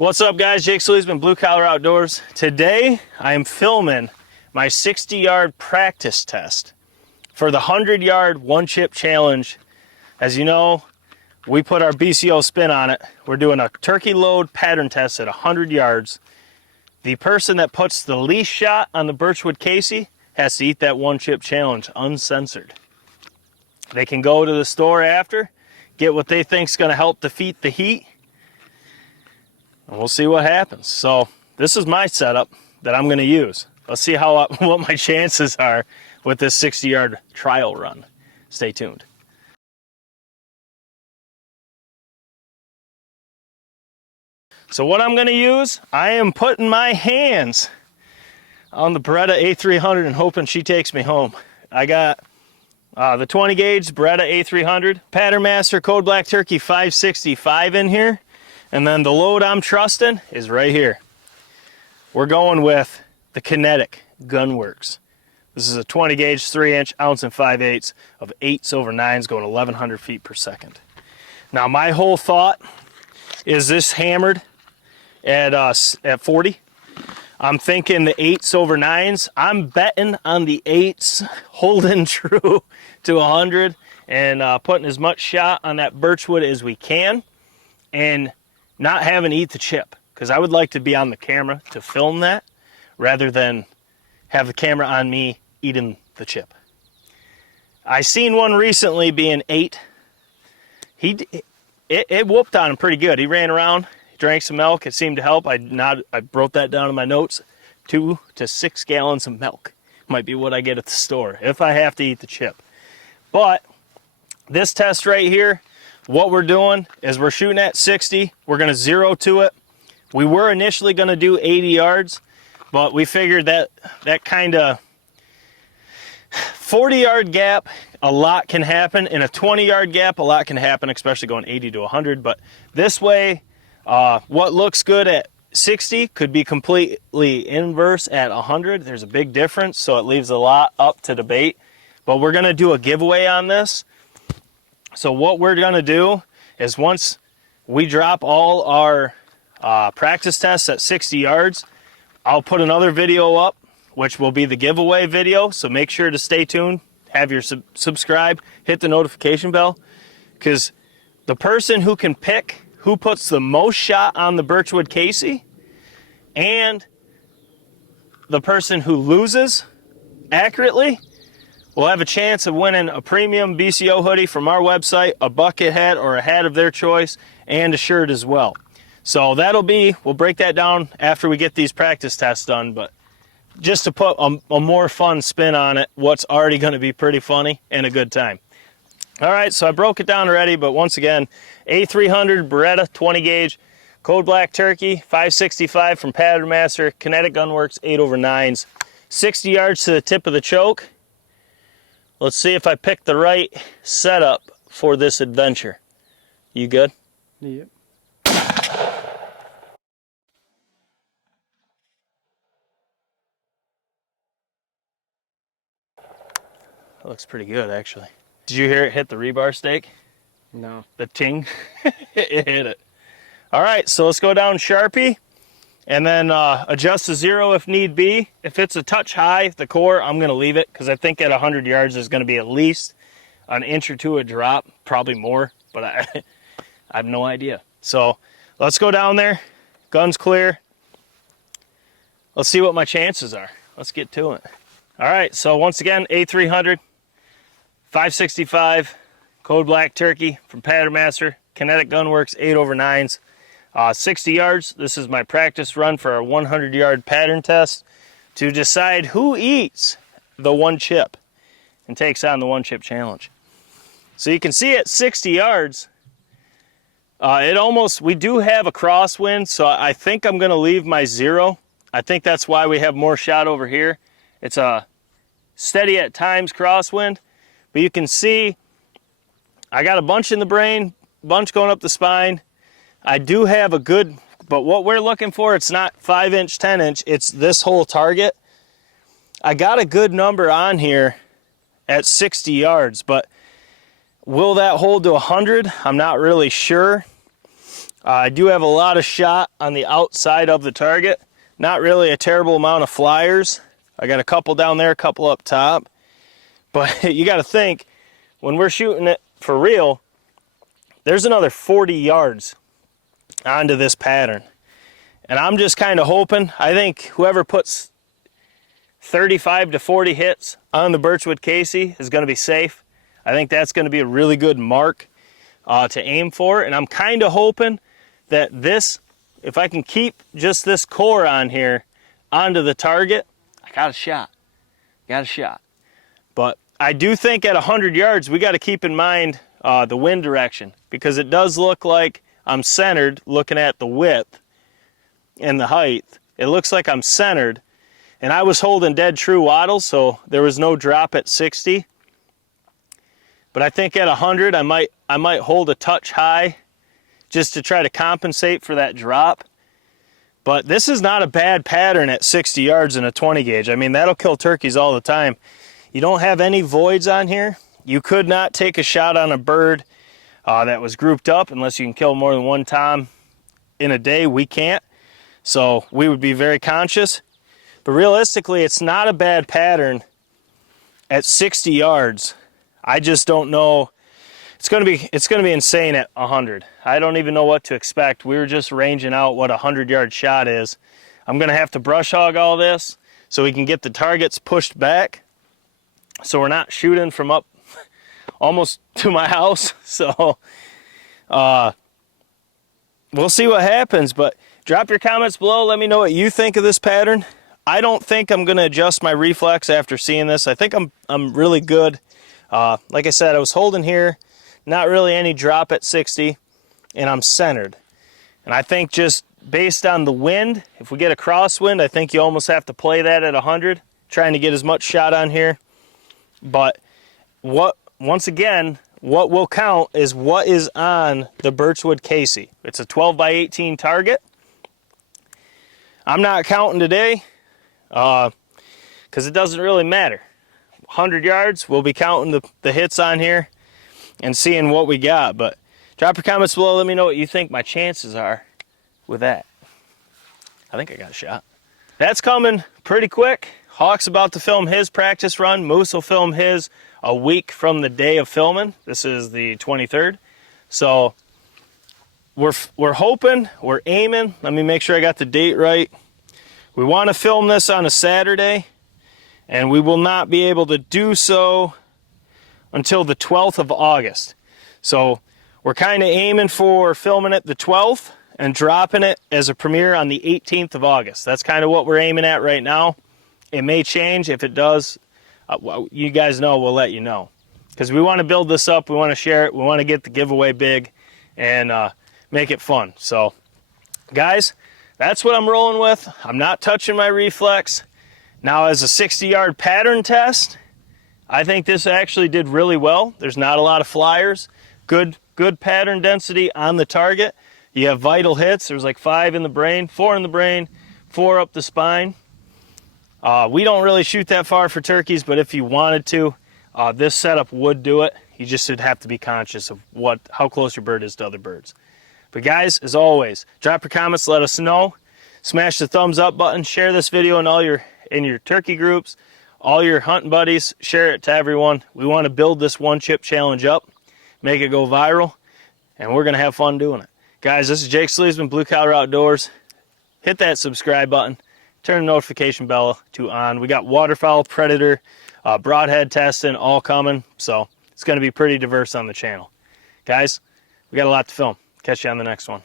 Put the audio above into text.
What's up, guys? Jake SLEASMAN, Blue Collar Outdoors. Today I am filming my 60-yard practice test for the 100-yard one chip challenge. As you know, we put our BCO spin on it. We're doing a turkey load pattern test at 100 yards. The person that puts the least shot on the Birchwood Casey has to eat that one chip challenge uncensored. They can go to the store after, get what they think is going to help defeat the heat, and we'll see what happens. So this is my setup that I'm going to use. Let's see what my chances are with this 60-yard trial run. Stay tuned. So what I'm going to use, I am putting my hands on the Beretta A300 and hoping she takes me home. I got the 20 gauge Beretta A300, Pattern Master Code Black Turkey 565 in here, and then the load I'm trusting is right here. We're going with the Kinetic Gunworks. This is a 20 gauge 3-inch ounce and 5/8 of 8s over 9s going 1,100 feet per second. Now my whole thought is this hammered at 40. I'm thinking the 8s over 9s. I'm betting on the 8s holding true to 100 and putting as much shot on that Birchwood as we can and not having to eat the chip, because I would like to be on the camera to film that rather than have the camera on me eating the chip. I seen one recently being 8. It whooped on him pretty good. He ran around, drank some milk. It seemed to help. I wrote that down in my notes. 2 to 6 gallons of milk might be what I get at the store if I have to eat the chip. But this test right here, what we're doing is we're shooting at 60. We're going to zero to it. We were initially going to do 80 yards, but we figured that kind of 40-yard gap, a lot can happen. In a 20-yard gap, a lot can happen, especially going 80 to 100. But this way, what looks good at 60 could be completely inverse at 100. There's a big difference, so it leaves a lot up to debate. But we're going to do a giveaway on this. So what we're going to do is once we drop all our practice tests at 60 yards, I'll put another video up, which will be the giveaway video. So make sure to stay tuned, have your subscribe, hit the notification bell, because the person who can pick who puts the most shot on the Birchwood Casey and the person who loses accurately will have a chance of winning a premium BCO hoodie from our website, a bucket hat or a hat of their choice, and a shirt as well. So we'll break that down after we get these practice tests done, but just to put a more fun spin on it, what's already going to be pretty funny and a good time. All right, so I broke it down already, but once again, A300 Beretta 20 gauge, Code Black Turkey 565 from Pattern Master, Kinetic Gunworks 8 over 9s, 60 yards to the tip of the choke. Let's see if I picked the right setup for this adventure. You good? Yep. That looks pretty good, actually. Did you hear it hit the rebar stake? No. The ting? It hit it. All right, so let's go down Sharpie and then adjust to 0 if need be. If it's a touch high, the core, I'm going to leave it because I think at 100 yards there's going to be at least an inch or two of drop, probably more, but I have no idea. So let's go down there. Gun's clear. Let's see what my chances are. Let's get to it. All right, so once again, A300, 565, Code Black Turkey from Pattern Master, Kinetic Gunworks 8 over 9s, 60 yards. This is my practice run for our 100-yard pattern test to decide who eats the one chip and takes on the one chip challenge. So you can see at 60 yards, we do have a crosswind, so I think I'm going to leave my 0. I think that's why we have more shot over here. It's a steady at times crosswind, but you can see I got a bunch in the brain, bunch going up the spine. I do have a good, but what we're looking for, it's not 5-inch, 10-inch, it's this whole target. I got a good number on here at 60 yards, but will that hold to 100? I'm not really sure. I do have a lot of shot on the outside of the target. Not really a terrible amount of flyers. I got a couple down there, a couple up top. But you got to think, when we're shooting it for real, there's another 40 yards onto this pattern. And I'm just kind of hoping, I think whoever puts 35 to 40 hits on the Birchwood Casey is going to be safe. I think that's going to be a really good mark to aim for. And I'm kind of hoping that this, if I can keep just this core on here onto the target, I got a shot. Got a shot. But I do think at 100 yards, we got to keep in mind the wind direction, because it does look like I'm centered looking at the width and the height. It looks like I'm centered, and I was holding dead true wattles, so there was no drop at 60. But I think at 100, I might hold a touch high just to try to compensate for that drop. But this is not a bad pattern at 60 yards in a 20 gauge. I mean, that'll kill turkeys all the time. You don't have any voids on here. You could not take a shot on a bird that was grouped up unless you can kill more than one tom in a day. We can't. So we would be very conscious. But realistically, it's not a bad pattern at 60 yards. I just don't know. It's going to be insane at 100. I don't even know what to expect. We were just ranging out what a 100-yard shot is. I'm going to have to brush hog all this so we can get the targets pushed back, so we're not shooting from up almost to my house. So we'll see what happens, but drop your comments below. Let me know what you think of this pattern. I don't think I'm going to adjust my reflex after seeing this. I think I'm really good. Like I said, I was holding here, not really any drop at 60, and I'm centered. And I think just based on the wind, if we get a crosswind, I think you almost have to play that at 100, trying to get as much shot on here. But once again, what will count is what is on the Birchwood Casey. It's a 12 by 18 target. I'm not counting today because it doesn't really matter. 100 yards, we'll be counting the hits on here and seeing what we got. But drop your comments below. Let me know what you think my chances are with that. I think I got a shot. That's coming pretty quick. Hawk's about to film his practice run. Moose will film his a week from the day of filming. This is the 23rd. So we're hoping, we're aiming. Let me make sure I got the date right. We want to film this on a Saturday, and we will not be able to do so until the 12th of August. So we're kind of aiming for filming it the 12th and dropping it as a premiere on the 18th of August. That's kind of what we're aiming at right now. It may change. If it does, you guys know, we'll let you know. Because we want to build this up, we want to share it, we want to get the giveaway big and make it fun. So guys, that's what I'm rolling with. I'm not touching my reflex. Now as a 60-yard pattern test, I think this actually did really well. There's not a lot of flyers. Good pattern density on the target. You have vital hits. There's like 5 in the brain, 4 in the brain, 4 up the spine. We don't really shoot that far for turkeys, but if you wanted to, this setup would do it. You just would have to be conscious of how close your bird is to other birds. But guys, as always, drop your comments, let us know. Smash the thumbs up button, share this video in your turkey groups, all your hunting buddies, share it to everyone. We want to build this one chip challenge up, make it go viral, and we're going to have fun doing it. Guys, this is Jake Sleasman, Blue Collar Outdoors. Hit that subscribe button. Turn the notification bell to on. We got waterfowl, predator, broadhead testing all coming. So it's going to be pretty diverse on the channel. Guys, we got a lot to film. Catch you on the next one.